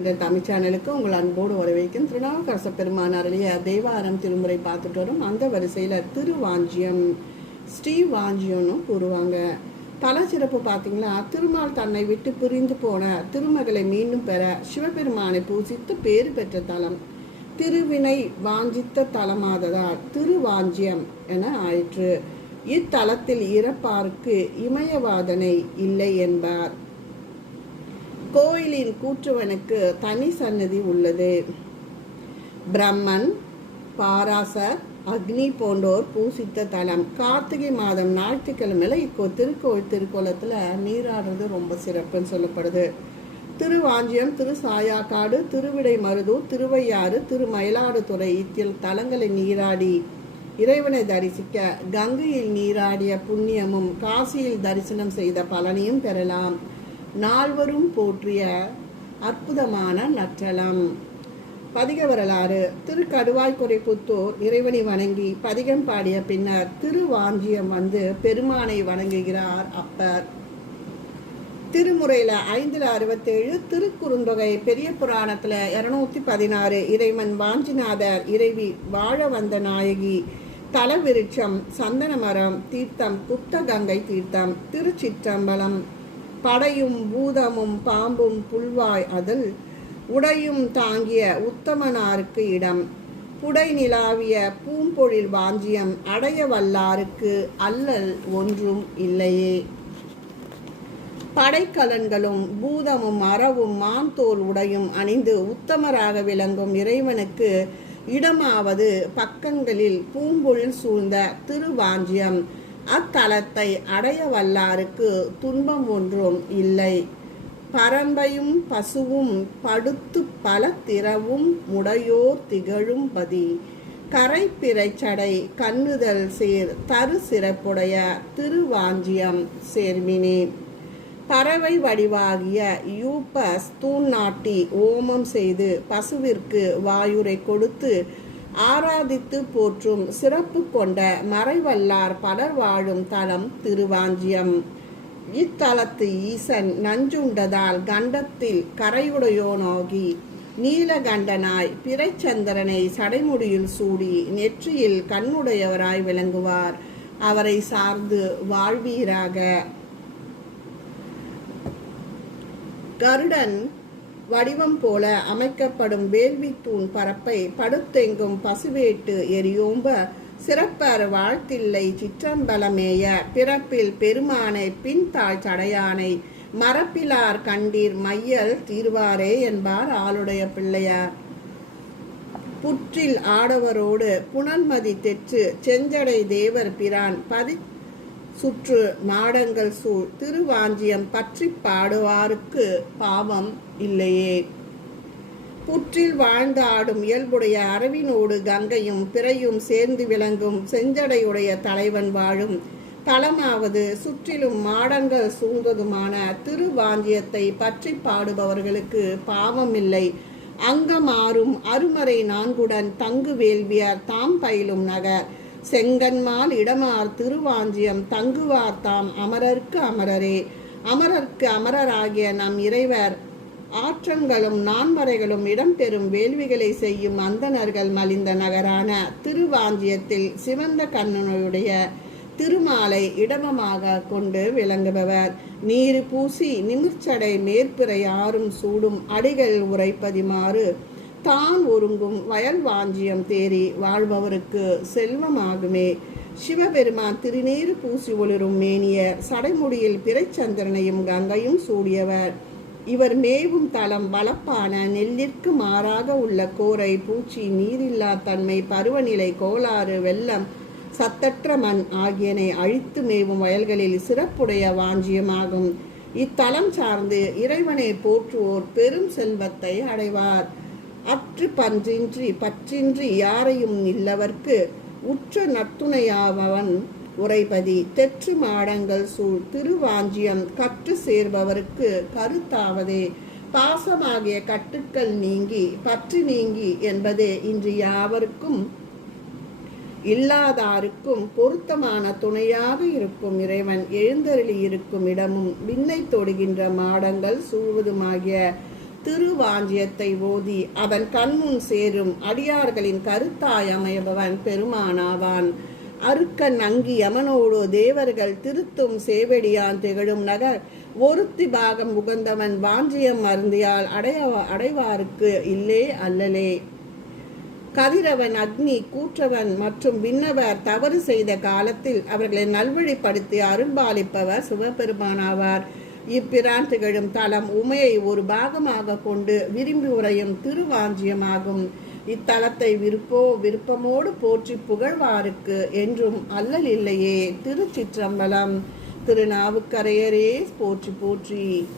இந்த தமிழ் சேனலுக்கு உங்கள் அன்போடு வரவேற்கும் திருநாவுக்கரச பெருமான் அருளிய தேவாரம் திருமுறை பார்த்துட்டு வரும். அந்த வரிசையில் திருவாஞ்சியம் ஸ்ரீ வாஞ்சியம்னு கூறுவாங்க. தல சிறப்பு பார்த்தீங்கன்னா திருமால் தன்னை விட்டு பிரிந்து போன திருமகளை மீண்டும் பெற சிவபெருமானை பூசித்து பேறு பெற்ற தலம். திருவினை வாஞ்சித்த தலமாததால் திருவாஞ்சியம் என ஆயிற்று. இத்தலத்தில் இறப்பாருக்கு இமயவாதனை இல்லை என்பார். கோயிலின் கூற்றுவனுக்கு தனி சன்னதி உள்ளது. பிரம்மன் பாராசர் அக்னி போன்றோர் பூசித்த தலம். கார்த்திகை மாதம் ஞாயிற்றுக்கிழமையில இக்கோ திருக்கோயில் திருக்கோலத்தில் நீராடுறது ரொம்ப சிறப்புன்னு சொல்லப்படுது. திருவாஞ்சியம் திரு சாயாக்காடு திருவிடை மருதூர் திருவையாறு திரு மயிலாடுதுறை இத்தில் தலங்களை நீராடி இறைவனை தரிசிக்க கங்கையில் நீராடிய புண்ணியமும் காசியில் தரிசனம் செய்த பலனையும் பெறலாம். நால்வரும் போற்றிய அற்புதமான நற்றலம். பதிக வரலாறு திரு கடுவாய்க்குறை புத்தூர் இறைவனை வணங்கி பதிகம் பாடிய பின்னர் திருவாஞ்சியம் வந்து பெருமானை வணங்குகிறார் அப்பர். திருமுறையில் ஐந்தில் அறுபத்தேழு திருக்குறுந்தொகை பெரிய புராணத்தில் இரநூத்தி பதினாறு இறைவன் வாஞ்சிநாதர் இறைவி வாழ வந்த நாயகி. தலவிருட்சம் சந்தன மரம் தீர்த்தம் புத்தகங்கை தீர்த்தம் திருச்சிற்றம்பலம். படையும் பூதமும் பாம்பும் புல்வாய் அதில் உடையும் தாங்கிய உத்தமனாருக்கு இடம். புடை நிலாவிய பூம்பொழில் வாஞ்சியம் அடைய வல்லாருக்கு அல்லல் ஒன்றும் இல்லையே. படைக்கலன்களும் பூதமும் அறவும் மான்தோல் உடையும் அணிந்து உத்தமராக விளங்கும் இறைவனுக்கு இடமாவது பக்கங்களில் பூம்பொழில் சூழ்ந்த திருவாஞ்சியம். அத்தலத்தை அடைய வல்லாருக்கு துன்பம் ஒன்றும் இல்லை. பரம்பையும் பசுவும் படுத்து பல திறவும் முடையோர் திகழும் பதி. கரை பிறைச்சடை கண்ணுதல் சேர் தரு சிறப்புடைய திருவாஞ்சியம் சேர்மினே. பறவை வடிவாகிய யூபஸ் தூண் நாட்டி ஓமம் செய்து பசுவிற்கு வாயுரை கொடுத்து ஆராதித்து போற்றும் சிறப்பு கொண்ட மறைவல்லார் பலர் வாழும் தலம் திருவாஞ்சியம். இத்தலத்து ஈசன் நஞ்சுண்டதால் கண்டத்தில் கரையுடையோனோகி நீலகண்டனாய் பிறைச்சந்திரனை சடைமுடியில் சூடி நெற்றியில் கண்ணுடையவராய் விளங்குவார். அவரை சார்ந்து வாழ்வீராக. கருடன் வடிவம் போல அமைக்கப்படும் வேள்வி தூண் பரப்பை படுத்தெங்கும் பசுவேட்டு எரியோம்ப சிறப்பர் வாழ்த்தில்லை சிற்றம்பலமேய பிறப்பில் பெருமானை பின்தாழ் சடையானை மரப்பிலார் கண்டீர் மையல் தீர்வாரே என்பார் ஆளுடைய பிள்ளையார் புற்றில் ஆடவரோடு புனல்மதி தெற்று செஞ்சடை தேவர் பிரான் பதி சுற்று மாடங்கள் சூழ் திருவாஞ்சியம் பற்றி பாடுவாருக்கு பாவம் இல்லையே. புற்றில் வாழ்ந்து ஆடும் இயல்புடைய அரவினோடு கங்கையும் பிறையும் சேர்ந்து விளங்கும் செஞ்சடையுடைய தலைவன் வாழும் தலமாவது சுற்றிலும் மாடங்கள் சூழ்ந்ததுமான திருவாஞ்சியத்தை பற்றி பாடுபவர்களுக்கு பாவமில்லை அங்கமாறும் அருமறை நான்குடன் தங்கு வேள்வியார் தாம் பயிலும் நகர். செங்கன்மால் இடமார் திருவாஞ்சியம் தங்குவார் தாம் அமரர்க்கு அமரரே. அமரர்க்கு அமரராகிய நம் இறைவர் ஆற்றங்களும் நான்மறைகளும் இடம்பெறும் வேள்விகளை செய்யும் அந்தணர்கள் மலிந்த நகரான திருவாஞ்சியத்தில் சிவந்த கண்ணனுடைய திருமாலை இடமமாக கொண்டு விளங்குபவர். நீர் பூசி நிமிர்ச்சடை மேற்பிறை ஆறும் சூடும் அடிகள் உரைப்பதிமாறு தான் ஒருங்கும் வயல் வாஞ்சியம் தேறி வாழ்பவருக்கு செல்வமாகுமே. சிவபெருமான் திருநீறு பூசி ஒளிரும் மேனியர் சடைமுடியில் பிறைச்சந்திரனையும் கங்கையும் சூடியவர். இவர் மேவும் தளம் வளப்பான நெல்லிற்கு மாறாக உள்ள கோரை பூச்சி நீரில்லா தன்மை பருவநிலை கோளாறு வெள்ளம் சத்தற்ற மண் ஆகியனை அழித்து மேவும் வயல்களில் சிறப்புடைய வாஞ்சியமாகும். இத்தலம் சார்ந்து இறைவனை போற்றுவோர் பெரும் செல்வத்தை அடைவார். அற்று பன்றின்றி பற்றின்றி யாரையும் இல்லவர்க்கு உற்ற நத்துணையாவன் உரைபதி தெற்று மாடங்கள் சூழ் திருவாஞ்சியம் கற்று சேர்பவருக்கு கருத்தாவதே. பாசமாகிய கட்டுக்கள் நீங்கி பற்று நீங்கி என்பதே இன்று யாவருக்கும் இல்லாதாருக்கும் பொருத்தமான துணையாக இருக்கும் இறைவன் எழுந்தருளி இருக்கும் இடமும் விண்ணை தொடுகின்ற மாடங்கள் சூழ்வதுமாகிய திருவாஞ்சியத்தை ஓதி அவன் கண்முன் சேரும் அடியார்களின் கருத்தாய் அமைபவன் பெருமானாவான். அருக்கன் அங்கி யமனோடு தேவர்கள் திருத்தும் சேவடியான் திகழும் நகர். ஒருத்தி பாகம் உகந்தவன் வாஞ்சியம் மருந்தியால் அடைய அடைவாருக்கு இல்லே அல்லலே. கதிரவன் அக்னி கூற்றவன் மற்றும் விண்ணவர் தவறு செய்த காலத்தில் அவர்களை நல்வழிப்படுத்தி அரும்பாலிப்பவர் சிவபெருமானாவார். இப்பிரான் திகழும் தலம் உமையை ஒரு பாகமாக கொண்டு விரும்பி உரையும் திருவாஞ்சியமாகும். இத்தலத்தை விருப்போ விருப்பமோடு போற்றி புகழ்வாருக்கு என்றும் அல்லல் இல்லையே திருச்சிற்றம்பலம். திருநாவுக்கரையரே போற்றி போற்றி.